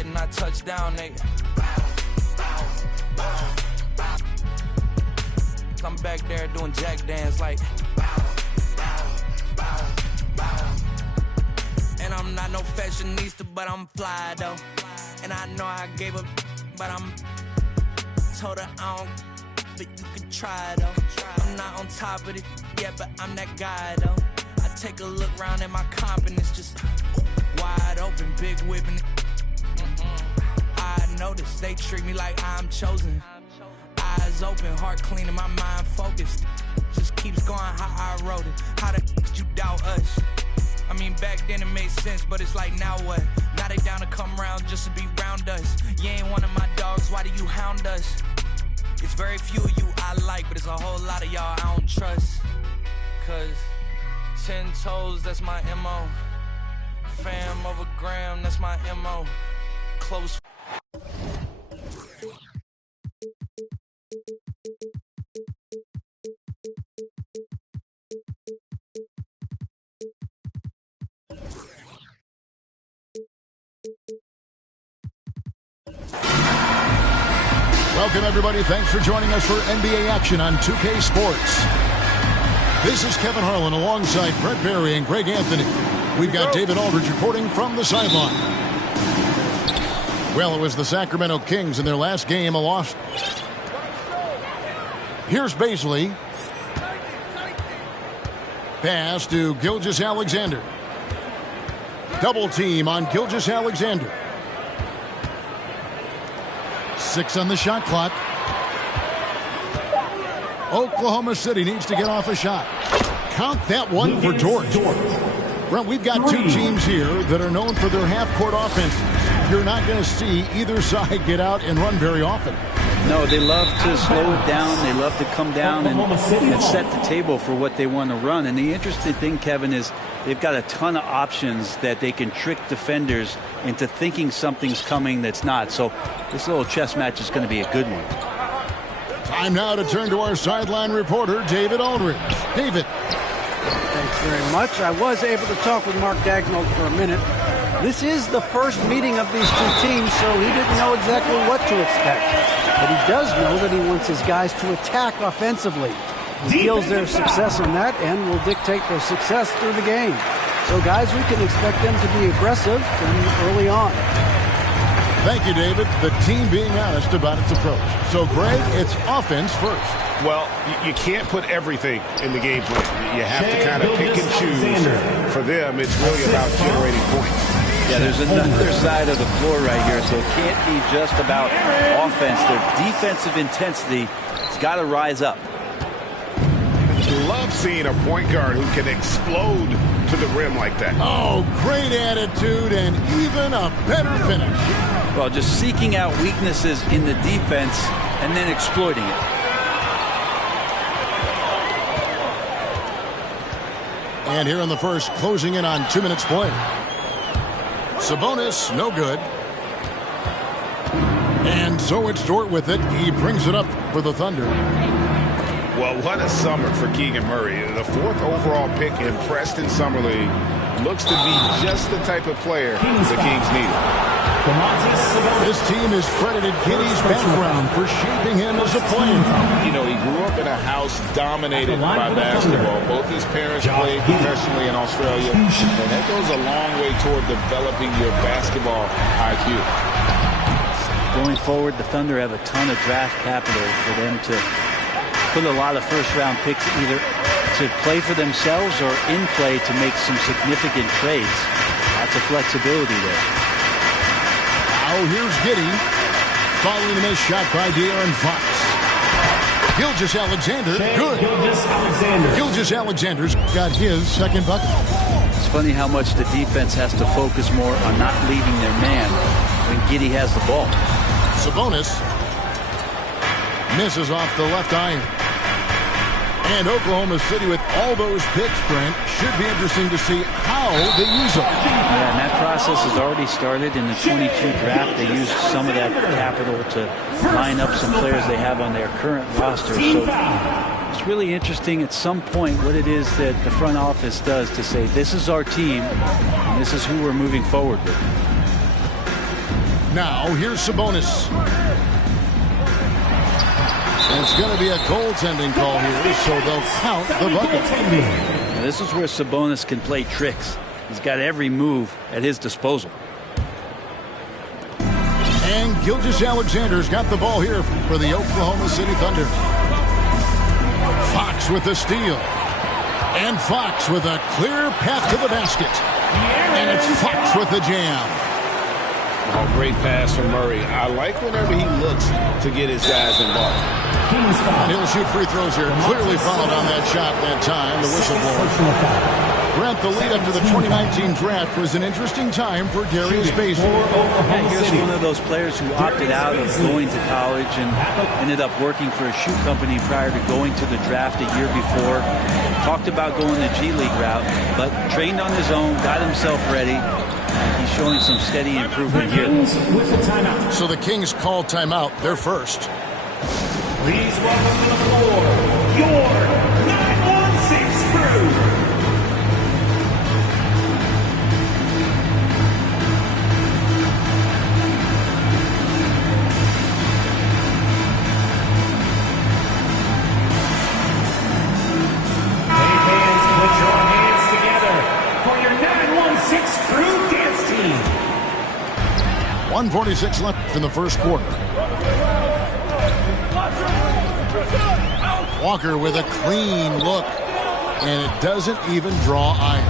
head and I touch down, nigga. I'm back there doing jack dance like. And I'm not no fashionista, but I'm fly though. And I know I gave up, but I'm told her I don't, but you can try though. I'm not on top of it yet, but I'm that guy though. I take a look round at my confidence, just wide open, big whipping it. I notice they treat me like I'm chosen. Eyes open, heart clean, and my mind focused. Just keeps going how I wrote it. How the could you doubt us? I mean, back then it made sense, but it's like, now what? Now they down to come round just to be round us. You ain't one of my dogs, why do you hound us? It's very few of you I like, but it's a whole lot of y'all I don't trust. Cause 10 toes, that's my MO. Fam over gram, that's my MO. Close. Welcome, everybody. Thanks for joining us for NBA action on 2K Sports. This is Kevin Harlan alongside Brett Berry and Greg Anthony. We've got David Aldridge reporting from the sideline. Well, it was the Sacramento Kings in their last game, a loss. Here's Baisley. Pass to Gilgeous-Alexander. Double team on Gilgeous-Alexander. 6 on the shot clock. Oklahoma City needs to get off a shot. Count that one for George. Well, we've got two teams here that are known for their half-court offenses. You're not going to see either side get out and run very often. No, they love to slow it down. They love to come down and set the table for what they want to run. And the interesting thing, Kevin, is they've got a ton of options that they can trick defenders into thinking something's coming that's not. So this little chess match is going to be a good one. Time now to turn to our sideline reporter, David Aldridge. David. Thanks very much. I was able to talk with Mark Dagnall for a minute. This is the first meeting of these two teams, so he didn't know exactly what to expect. But he does know that he wants his guys to attack offensively. He feels their success in that and will dictate their success through the game. So, guys, we can expect them to be aggressive from early on. Thank you, David. The team being honest about its approach. So, Greg, it's offense first. Well, you can't put everything in the game plan. You have to kind of pick and choose. For them, it's really about generating points. Yeah, there's another side of the floor right here, so it can't be just about offense. Their defensive intensity has got to rise up. Love seeing a point guard who can explode to the rim like that. Oh, great attitude and even a better finish. Well, just seeking out weaknesses in the defense and then exploiting it. And here in the first, closing in on 2 minutes play. Sabonis, no good. And so it's Dort with it. He brings it up for the Thunder. Well, what a summer for Keegan Murray. The 4th overall pick in Preston Summer League. Looks to be just the type of player the Kings needed. This team has credited Kenny's background for shaping him as a player. You know, he grew up in a house dominated by basketball. Both his parents played professionally in Australia, and that goes a long way toward developing your basketball IQ. Going forward, the Thunder have a ton of draft capital for them to put a lot of first-round picks either to play for themselves or in play to make some significant trades. Lots of flexibility there. Now here's Giddey. Following the missed shot by De'Aaron Fox. Gilgeous-Alexander, good. Gilgeous-Alexander's got his second bucket. It's funny how much the defense has to focus more on not leaving their man when Giddey has the ball. Sabonis misses off the left iron. And Oklahoma City, with all those picks, Brent, should be interesting to see how they use them. Yeah, and that process has already started in the 22 draft. They used some of that capital to line up some players they have on their current roster. So it's really interesting at some point what it is that the front office does to say, this is our team, and this is who we're moving forward with. Now, here's Sabonis. It's going to be a goaltending call here, so they'll count the bucket. Now, this is where Sabonis can play tricks. He's got every move at his disposal. And Gilgeous-Alexander's got the ball here for the Oklahoma City Thunder. Fox with the steal. And Fox with a clear path to the basket. And it's Fox with the jam. Oh, great pass from Murray. I like whenever he looks to get his guys involved. And he'll shoot free throws here. Clearly fouled on that shot that time. The whistle blows. Brent, the lead up to the 2019 draft was an interesting time for Darius Bazley. Here's one of those players who opted out of going to college and ended up working for a shoe company prior to going to the draft a year before. Talked about going the G League route, but trained on his own, got himself ready. He's showing some steady improvement here. So the Kings call timeout. They're first. Please welcome to the floor your 916 crew. Put your hands together for your 916 crew dance team. 1:46 left in the first quarter. Walker with a clean look, and it doesn't even draw iron.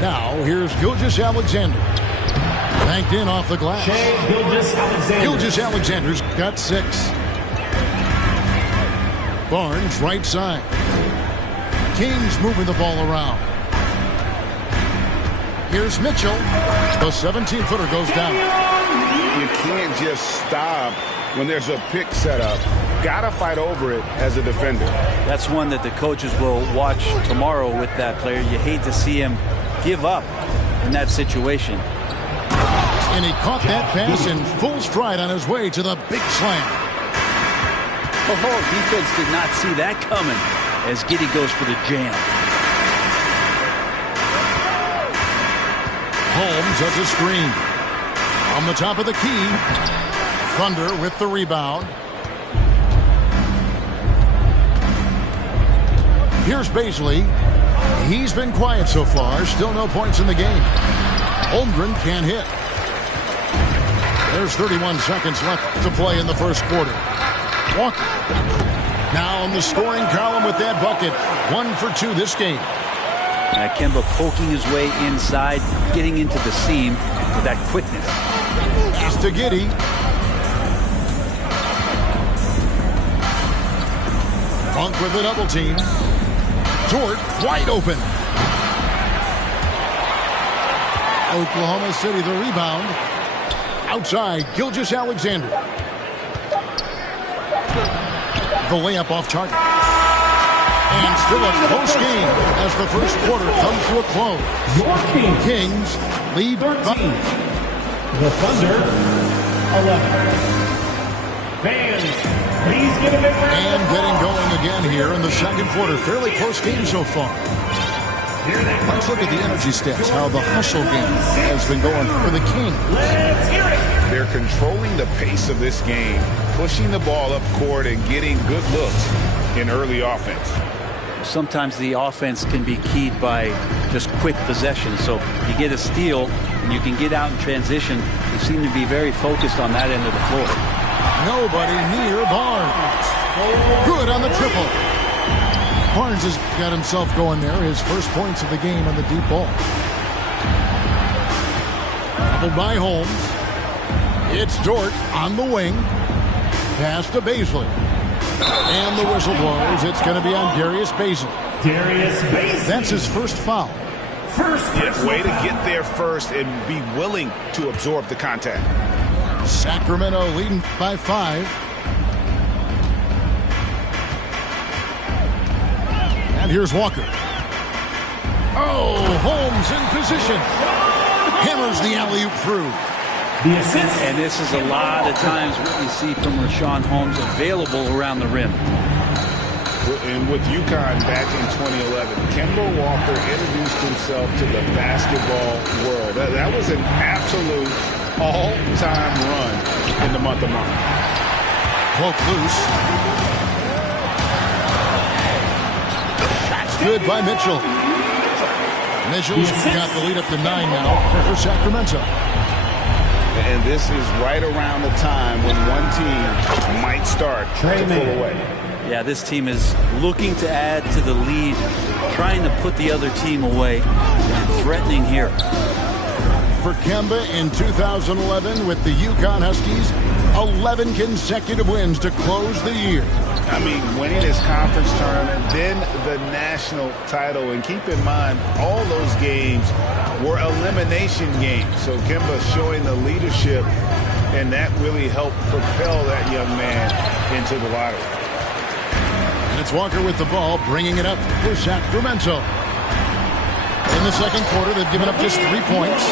Now, here's Gilgeous-Alexander. Banked in off the glass. Gilgeous-Alexander's got 6. Barnes, right side. Kings moving the ball around. Here's Mitchell. The 17-footer goes down. You can't just stop when there's a pick set up. Gotta fight over it as a defender. That's one that the coaches will watch tomorrow with that player. You hate to see him give up in that situation. And he caught that pass in full stride on his way to the big slam. The whole defense did not see that coming as Giddey goes for the jam. Holmes has a screen. On the top of the key. Thunder with the rebound. Here's Bazley. He's been quiet so far. Still no points in the game. Holmgren can't hit. There's 31 seconds left to play in the first quarter. Walker. Now in the scoring column with that bucket. 1 for 2 this game. Kemba poking his way inside, getting into the seam with that quickness. Pass to Giddey. Funk with the double team. Dort wide open. Oklahoma City the rebound. Outside, Gilgeous-Alexander. The layup off target. And still a close game as the first quarter comes to a close. Your Kings lead 13. by... The Thunder 11. Fans, please give a big round. And getting going again here in the second quarter. Fairly close game so far. Let's look at the energy stats, how the hustle game has been going for the Kings. Let's hear it. They're controlling the pace of this game, pushing the ball up court and getting good looks in early offense. Sometimes the offense can be keyed by just quick possession. So you get a steal and you can get out in transition. They seem to be very focused on that end of the floor. Nobody near Barnes. Good on the triple. Barnes has got himself going there. His first points of the game on the deep ball. Doubled by Holmes. It's Dort on the wing. Pass to Bazley. And the whistle blows. It's going to be on Darius Bazley. Darius Bazley. That's his first foul. Way to get there first and be willing to absorb the contact. Sacramento leading by 5. And here's Walker. Oh, Holmes in position. Hammers the alley-oop through. The assist. And this is a lot of times what you see from Richaun Holmes available around the rim. And with UConn back in 2011, Kemba Walker introduced himself to the basketball world. That was an absolute all-time run in the month of March. Poke loose. Good by Mitchell. Mitchell's got the lead up to 9 now for Sacramento. And this is right around the time when one team might start to pull away. Yeah, this team is looking to add to the lead, trying to put the other team away, and threatening here. For Kemba in 2011 with the UConn Huskies, 11 consecutive wins to close the year. I mean, winning his conference tournament, then the national title. And keep in mind, all those games were elimination games. So Kemba showing the leadership, and that really helped propel that young man into the lottery. And it's Walker with the ball, bringing it up for Sacramento. In the second quarter, they've given up just 3 points.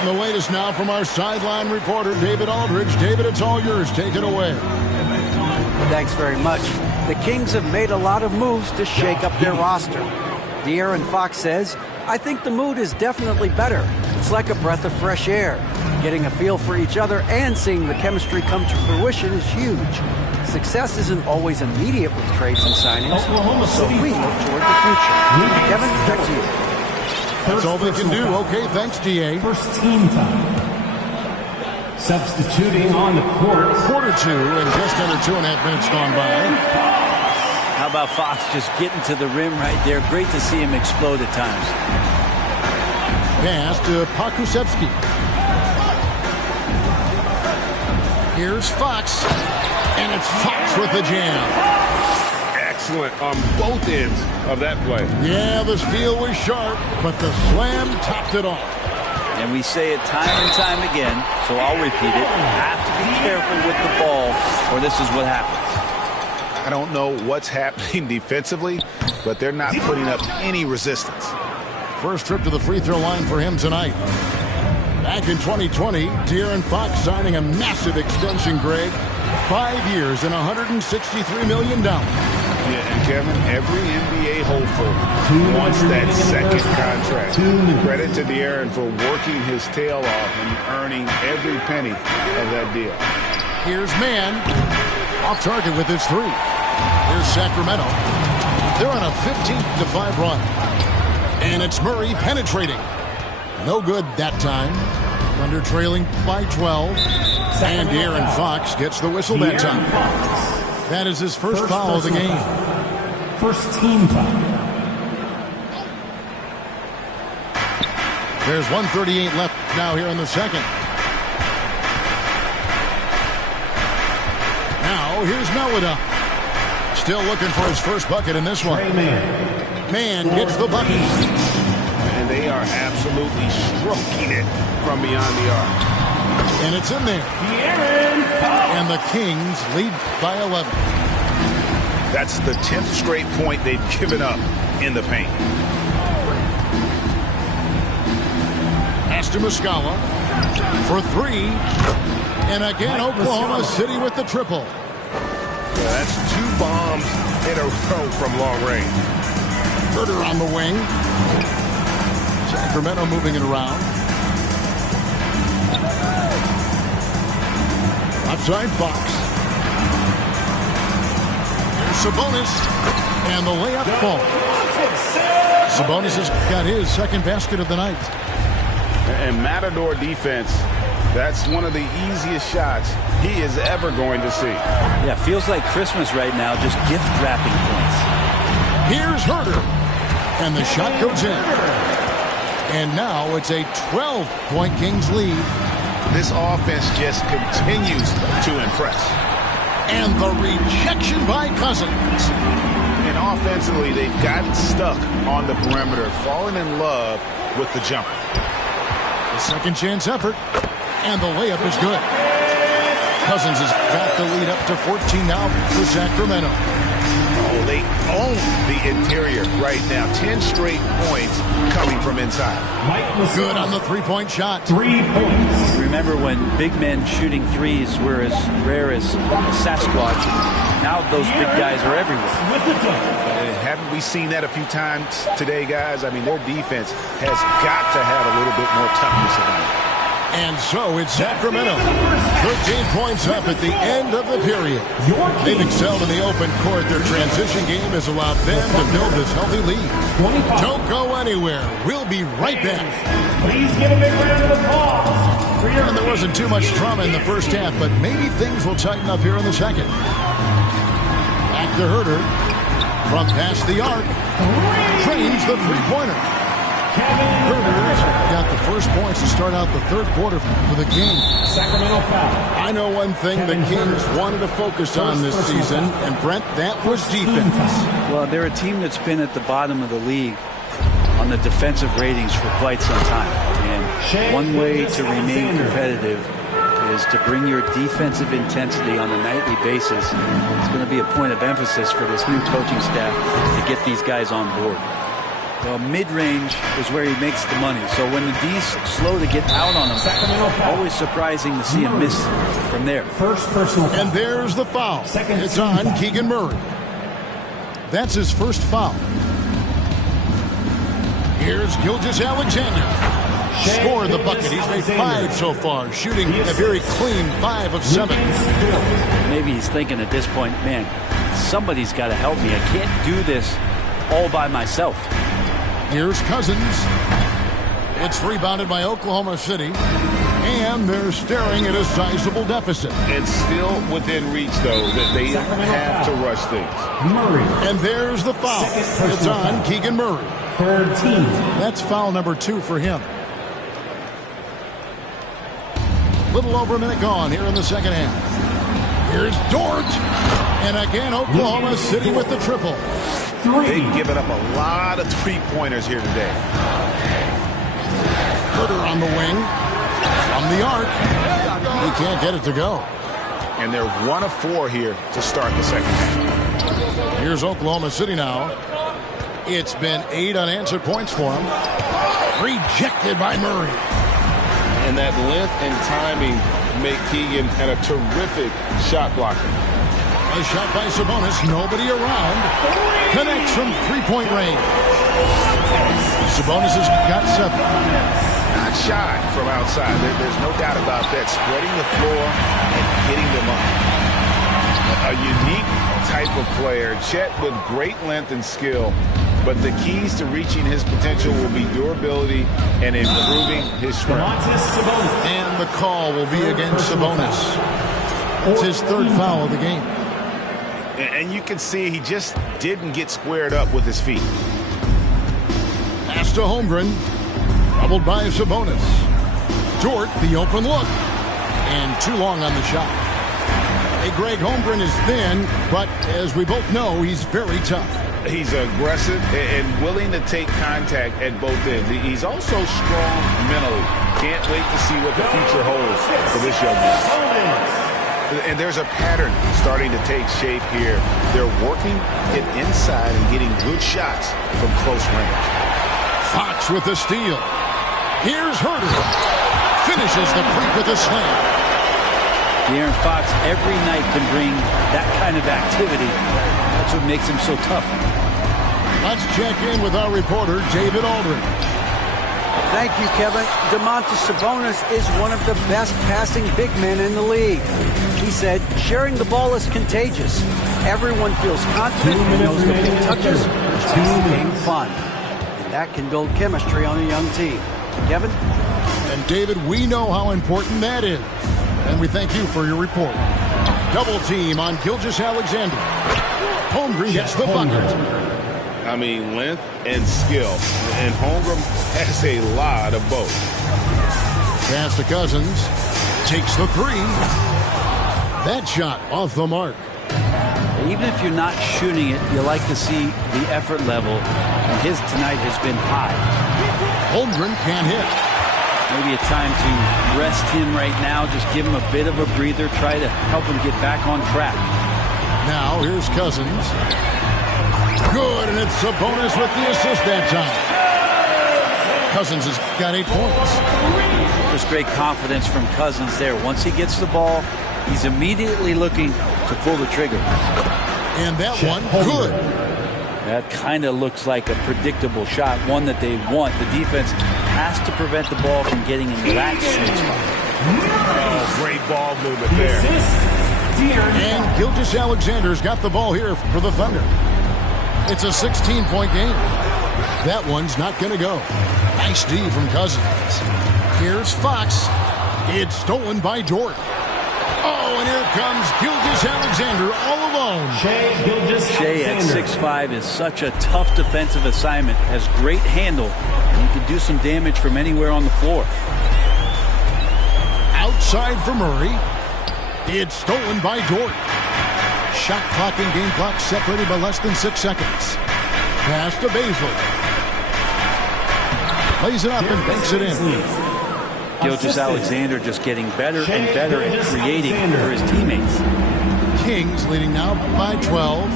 And the latest now from our sideline reporter, David Aldridge. David, it's all yours. Take it away. Thanks very much. The Kings have made a lot of moves to shake up their roster. De'Aaron Fox says, I think the mood is definitely better. It's like a breath of fresh air. Getting a feel for each other and seeing the chemistry come to fruition is huge. Success isn't always immediate with trades and signings, so we look toward the future. Kevin, back to you. That's all they can do. Okay, thanks, DA. First team foul. Substituting on the court. Quarter 2 and just under 2.5 minutes gone by. How about Fox just getting to the rim right there? Great to see him explode at times. Pass to Pokusevski. Here's Fox. And it's Fox with the jam. Excellent on both ends of that play. Yeah, the steal was sharp, but the slam topped it off. And we say it time and time again, so I'll repeat it. You have to be careful with the ball, or this is what happens. I don't know what's happening defensively, but they're not putting up any resistance. First trip to the free throw line for him tonight. Back in 2020, De'Aaron Fox signing a massive extension, Greg. 5 years and $163 million. Yeah, and Kevin, every NBA hopeful wants that second contract. Credit to De'Aaron for working his tail off and earning every penny of that deal. Here's Mann. Off target with his 3. Here's Sacramento. They're on a 15-5 run. And it's Murray penetrating. No good that time. Under trailing by 12. And De'Aaron Fox gets the whistle that time. That is his first foul of the game. First team foul. There's 1:38 left now here in the second. Now here's Melida. Still looking for his first bucket in this one. Man gets the bucket. And they are absolutely stroking it from beyond the arc. And it's in there. And the Kings lead by 11. That's the 10th straight point they've given up in the paint. Pass to Muscala for 3. And again, Oklahoma City with the triple. Yeah, that's 2 bombs in a row from long range. Herter on the wing. Sacramento moving it around. Outside Fox. Here's Sabonis. And the layup falls. Sabonis has got his second basket of the night. And Matador defense, that's one of the easiest shots he is ever going to see. Yeah, feels like Christmas right now, just gift wrapping points. Here's Herter. And the shot goes in. And now it's a 12-point Kings lead. This offense just continues to impress. And the rejection by Cousins. And offensively, they've gotten stuck on the perimeter, falling in love with the jumper. The second chance effort. And the layup is good. Cousins has got the lead up to 14 now for Sacramento. Oh, they own the interior right now. 10 straight points coming from inside. Good on the three-point shot. 3 points. Remember when big men shooting threes were as rare as Sasquatch. Now those big guys are everywhere. With the dunk. Haven't we seen that a few times today, guys? I mean, their defense has got to have a little bit more toughness about it. And so it's Sacramento. 13 points up at the end of the period. They've excelled in the open court. Their transition game has allowed them to build this healthy lead. Don't go anywhere. We'll be right back. Please give a big round of applause. And there wasn't too much drama in the first half, but maybe things will tighten up here in the second. Back to Herter. From past the arc. Drains the three-pointer. Herter's got the first points to start out the third quarter for the game. Sacramento foul. I know one thing the Kings wanted to focus on this season, and Brent, that was defense. Well, they're a team that's been at the bottom of the league on the defensive ratings for quite some time. And one way to remain competitive is to bring your defensive intensity on a nightly basis. It's going to be a point of emphasis for this new coaching staff to get these guys on board. Well, mid-range is where he makes the money. So when the D's slow to get out on him, always surprising to see him miss from there. First personal foul. And there's the foul. It's on Keegan Murray. That's his first foul. Here's Gilgeous-Alexander. Scored the bucket. He's made 5 so far, shooting a very clean 5 of 7. Maybe he's thinking at this point, man, somebody's got to help me. I can't do this all by myself. Here's Cousins. It's rebounded by Oklahoma City. And they're staring at a sizable deficit. It's still within reach, though, that they have to rush things. Murray. And there's the foul. It's on Keegan Murray. 13. That's foul number 2 for him. Little over a minute gone here in the second half. Here's Dort. And again, Oklahoma City with the triple. They've given up a lot of three-pointers here today. Herter on the wing. From the arc. He can't get it to go. And they're 1 of 4 here to start the second half. Here's Oklahoma City now. It's been 8 unanswered points for him. Rejected by Murray. And that length and timing make Keegan and a terrific shot blocker. A shot by Sabonis. Nobody around. Connects from three-point range. Sabonis has got 7. Not shy from outside. There's no doubt about that. Spreading the floor and hitting them up. A unique type of player. Chet with great length and skill. But the keys to reaching his potential will be durability and improving his strength. And the call will be against Sabonis. It's his 3rd foul of the game. And you can see he just didn't get squared up with his feet. Pass to Holmgren. Doubled by Sabonis. Dort, the open look. And too long on the shot. Hey, Greg, Holmgren is thin, but as we both know, he's very tough. He's aggressive and willing to take contact at both ends. He's also strong mentally. Can't wait to see what the future holds for this young man. And there's a pattern starting to take shape here. They're working it inside and getting good shots from close range. Fox with the steal. Here's Herter. Finishes the break with a slam. De'Aaron Fox every night can bring that kind of activity. That's what makes him so tough. Let's check in with our reporter, David Aldridge. Thank you, Kevin. Domantas Sabonis is one of the best passing big men in the league. He said, sharing the ball is contagious. Everyone feels confident and knows the big touches, which makes the game fun. And that can build chemistry on a young team. Kevin? And David, we know how important that is. And we thank you for your report. Double team on Gilgeous-Alexander. Holmgren gets the bucket. I mean, length and skill. And Holmgren has a lot of both. Pass to Cousins. Takes the 3. That shot off the mark. Even if you're not shooting it, you like to see the effort level. And his tonight has been high. Holmgren can't hit. Maybe a time to rest him right now. Just give him a bit of a breather. Try to help him get back on track. Now here's Cousins. Good, and it's a bonus with the assist that time. Cousins has got 8 points. Just great confidence from Cousins there. Once he gets the ball, he's immediately looking to pull the trigger. And that one, good. That kind of looks like a predictable shot, one that they want. The defense has to prevent the ball from getting into that sweet spot. Oh, great ball movement there. And Gilgeous-Alexander's got the ball here for the Thunder. It's a 16-point game. That one's not going to go. Nice D from Cousins. Here's Fox. It's stolen by Dort. Oh, and here comes Gilgeous-Alexander all alone. Shea at 6'5" is such a tough defensive assignment. Has great handle, and he can do some damage from anywhere on the floor. Outside for Murray. It's stolen by Dort. Shot clock and game clock separated by less than 6 seconds. Pass to Baisley. Lays it up and banks it in. Gilgeous-Alexander just getting better and better at creating for his teammates. Kings leading now by 12.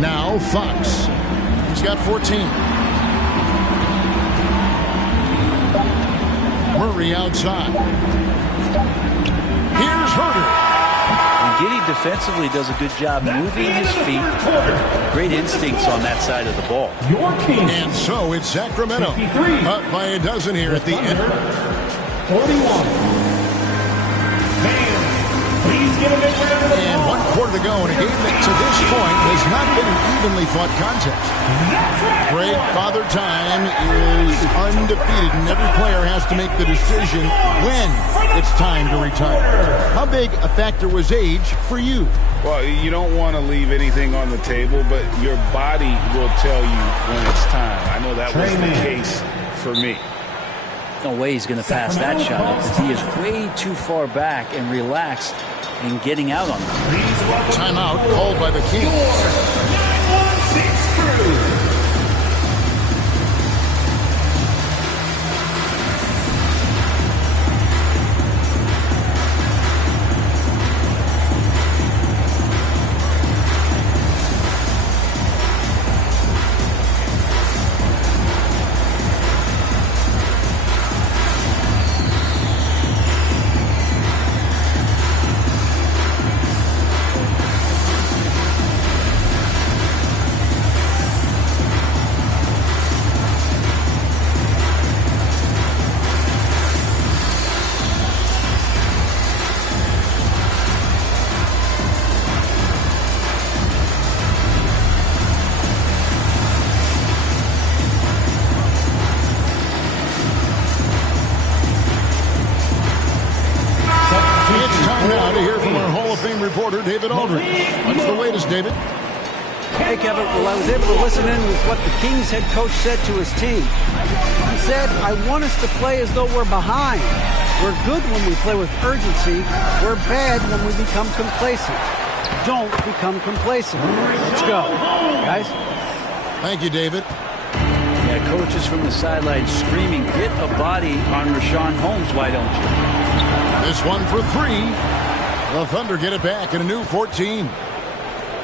Now Fox. He's got 14. Murray outside. Here's Herter. And Giddey defensively does a good job moving his feet. Great instincts on that side of the ball. And so it's Sacramento up by a dozen here at the end. 41. And 1 quarter to go in a game that to this point has not been an evenly fought contest. Great Father Time is undefeated, and every player has to make the decision when it's time to retire. How big a factor was age for you? Well, you don't want to leave anything on the table, but your body will tell you when it's time. I know that was the case for me. No way he's going to pass that shot up, because he is way too far back and relaxed in getting out on it. Timeout called by the Kings. 916 crew. Reporter David Aldridge. What's the latest, David? Hey, Kevin. Well, I was able to listen in with what the Kings head coach said to his team. He said, I want us to play as though we're behind. We're good when we play with urgency. We're bad when we become complacent. Don't become complacent. Let's go, guys. Thank you, David. Yeah, coaches from the sideline screaming, get a body on Rashawn Holmes, why don't you? This one for 3. The Thunder get it back in a new 14.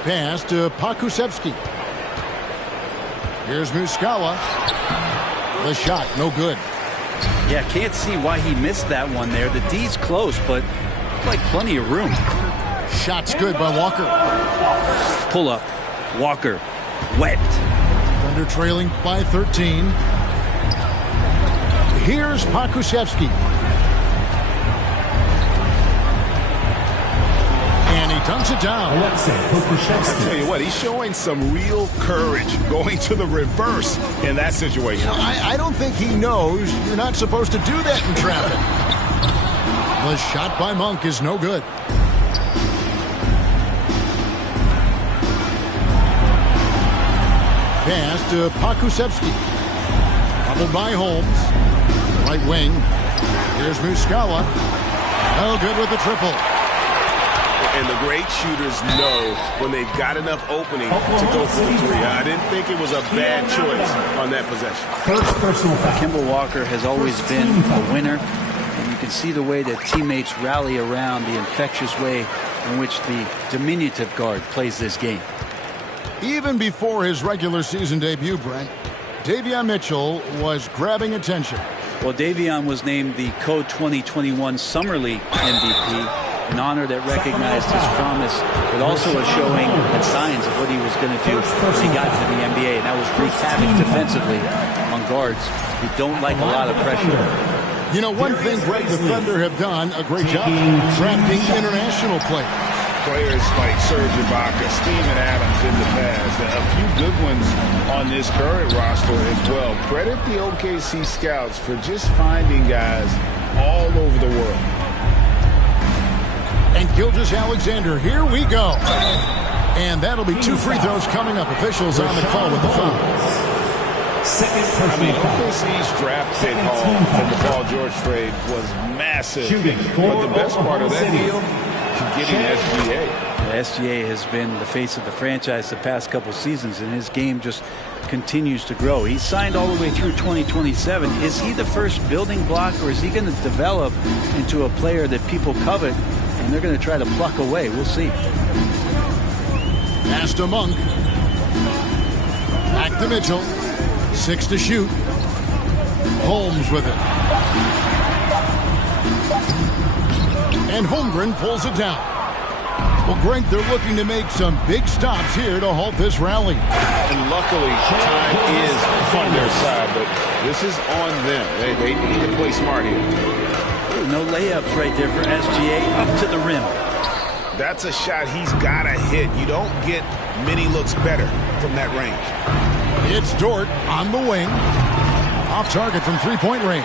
Pass to Pakusevsky. Here's Muscala. The shot, no good. Yeah, can't see why he missed that one there. The D's close, but like plenty of room. Shot's good by Walker. Pull up. Walker. Wet. Thunder trailing by 13. Here's Pakusevsky. And he dunks it down. I tell you what, he's showing some real courage going to the reverse in that situation. I don't think he knows you're not supposed to do that in traffic. The shot by Monk is no good. Pass to Pakusevsky. Bubbled by Holmes. Right wing. Here's Muscala. Oh, good with the triple. And the great shooters know when they've got enough opening to go for the 3. I didn't think it was a bad choice on that possession. First personal foul. Kemba Walker has always been a winner, and you can see the way that teammates rally around, the infectious way in which the diminutive guard plays this game. Even before his regular season debut, Brent, Davion Mitchell was grabbing attention. Well, Davion was named the Code 2021 Summer League MVP, an honor that recognized his promise, but also a showing and signs of what he was going to do when he got to the NBA, and that was wreak havoc defensively on guards who don't like a lot of pressure. You know, one thing Greg the Thunder have done a great job drafting international players. Players like Serge Ibaka, Steven Adams in the past, a few good ones on this current roster as well. Credit the OKC scouts for just finding guys all over the world. And Gilgeous-Alexander, here we go. And that'll be 2 free throws coming up. Officials on the call with the foul. I mean, OKC's draft pick haul from the Paul George trade was massive. But the best part of that deal is getting SGA. The SGA has been the face of the franchise the past couple seasons, and his game just continues to grow. He's signed all the way through 2027. Is he the first building block, or is he going to develop into a player that people covet and they're going to try to pluck away? We'll see. Pass to Monk. Back to Mitchell. 6 to shoot. Holmes with it. And Holmgren pulls it down. Well, Greg, they're looking to make some big stops here to halt this rally. And luckily, time is on their side, but this is on them. They need to play smart here. No layups right there for SGA up to the rim. That's a shot he's got to hit. You don't get many looks better from that range. It's Dort on the wing. Off target from three-point range.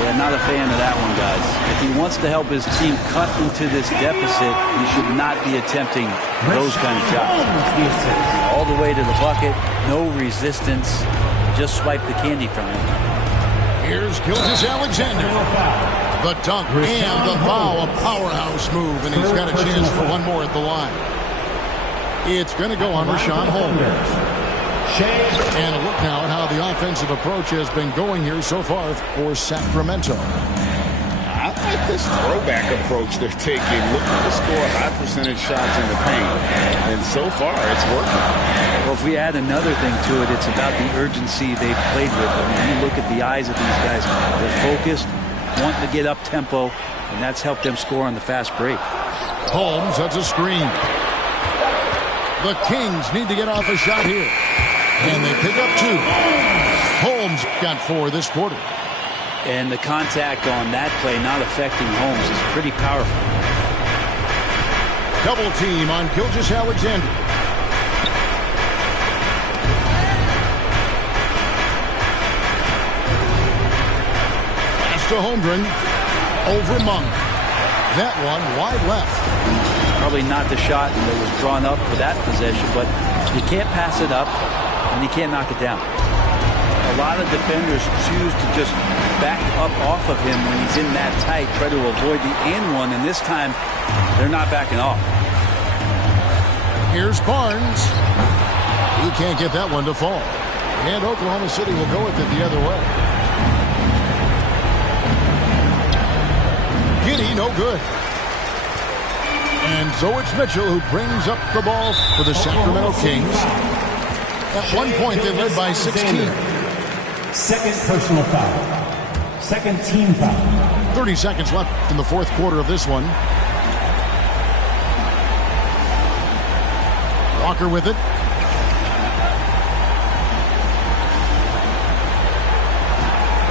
Yeah, not a fan of that one, guys. If he wants to help his team cut into this deficit, he should not be attempting those kind of shots. All the way to the bucket, no resistance. Just swipe the candy from him. Here's Gilgeous-Alexander. The dunk and the foul, a powerhouse move, and he's got a chance for one more at the line. It's going to go on Rashawn Holmes. And a look now at how the offensive approach has been going here so far for Sacramento. I like this throwback approach they're taking, looking to score high percentage shots in the paint. And so far, it's working. Well, if we add another thing to it, it's about the urgency they've played with. I mean, you look at the eyes of these guys. They're focused, wanting to get up tempo, and that's helped them score on the fast break. Holmes, that's a screen. The Kings need to get off a shot here. And they pick up 2. Holmes got 4 this quarter. And the contact on that play not affecting Holmes is pretty powerful. Double team on Gilgeous-Alexander. Pass to Holmgren. Over Monk. That one wide left. Probably not the shot that was drawn up for that possession, but you can't pass it up. And you can't knock it down. A lot of defenders choose to just back up off of him when he's in that tight, try to avoid the and one, and this time they're not backing off. Here's Barnes. He can't get that one to fall. And Oklahoma City will go with it the other way. Giddy, no good. And so it's Mitchell who brings up the ball for the Sacramento Kings. At one point, they led by 16. Second personal foul. Second team foul. 30 seconds left in the fourth quarter of this one. Walker with it.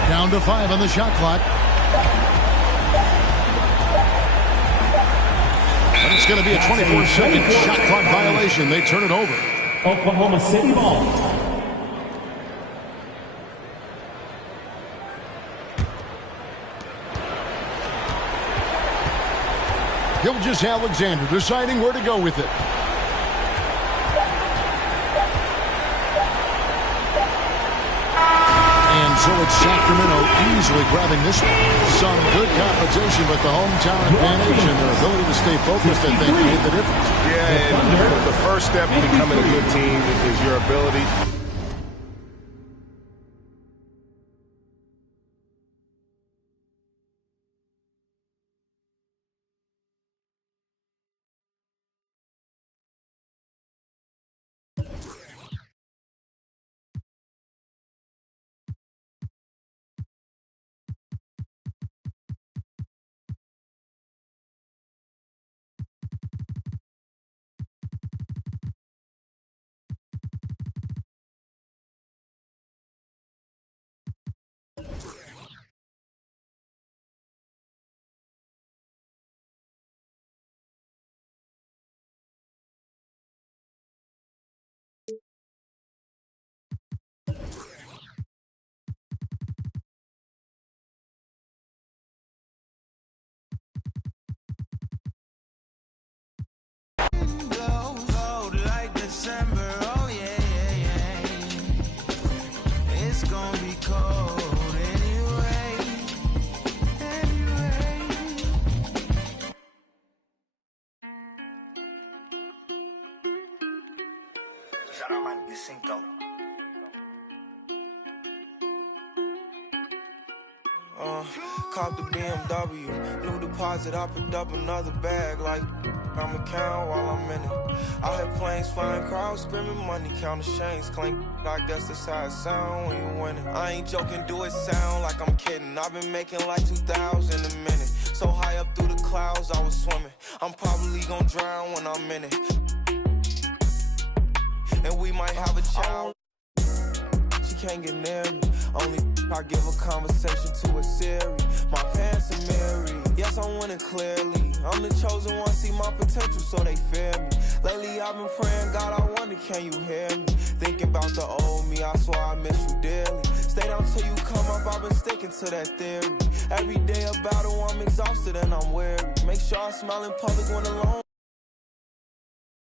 Down to 5 on the shot clock. And it's going to be a 24-second shot clock violation. They turn it over. Oklahoma City ball. Gilgeous-Alexander deciding where to go with it. And so it's Sacramento easily grabbing this one. Some good competition, but the hometown advantage and their ability to stay focused, I think, made the difference. Yeah, and the first step in becoming a good team is your ability it's gonna be cold anyway. Shout out my nigga Cinco. Caught the BMW, new deposit, I picked up another bag like I'ma count while I'm in it. I hear planes flying, crowds screaming, money, counting chains clink. I guess that's how it sound when you winning. I ain't joking, do it sound like I'm kidding. I've been making like 2,000 a minute. So high up through the clouds, I was swimming. I'm probably gonna drown when I'm in it. And we might have a child. She can't get near me. Only I give a conversation to a Siri. My pants are married. Yes, I'm winning clearly. I'm the chosen one, see my potential, so they fear me. Lately, I've been praying, God, I wonder, can you hear me? Thinking about the old me, I swear I miss you dearly. Stay down till you come up, I've been sticking to that theory. Every day a battle, I'm exhausted and I'm weary. Make sure I smile in public when alone.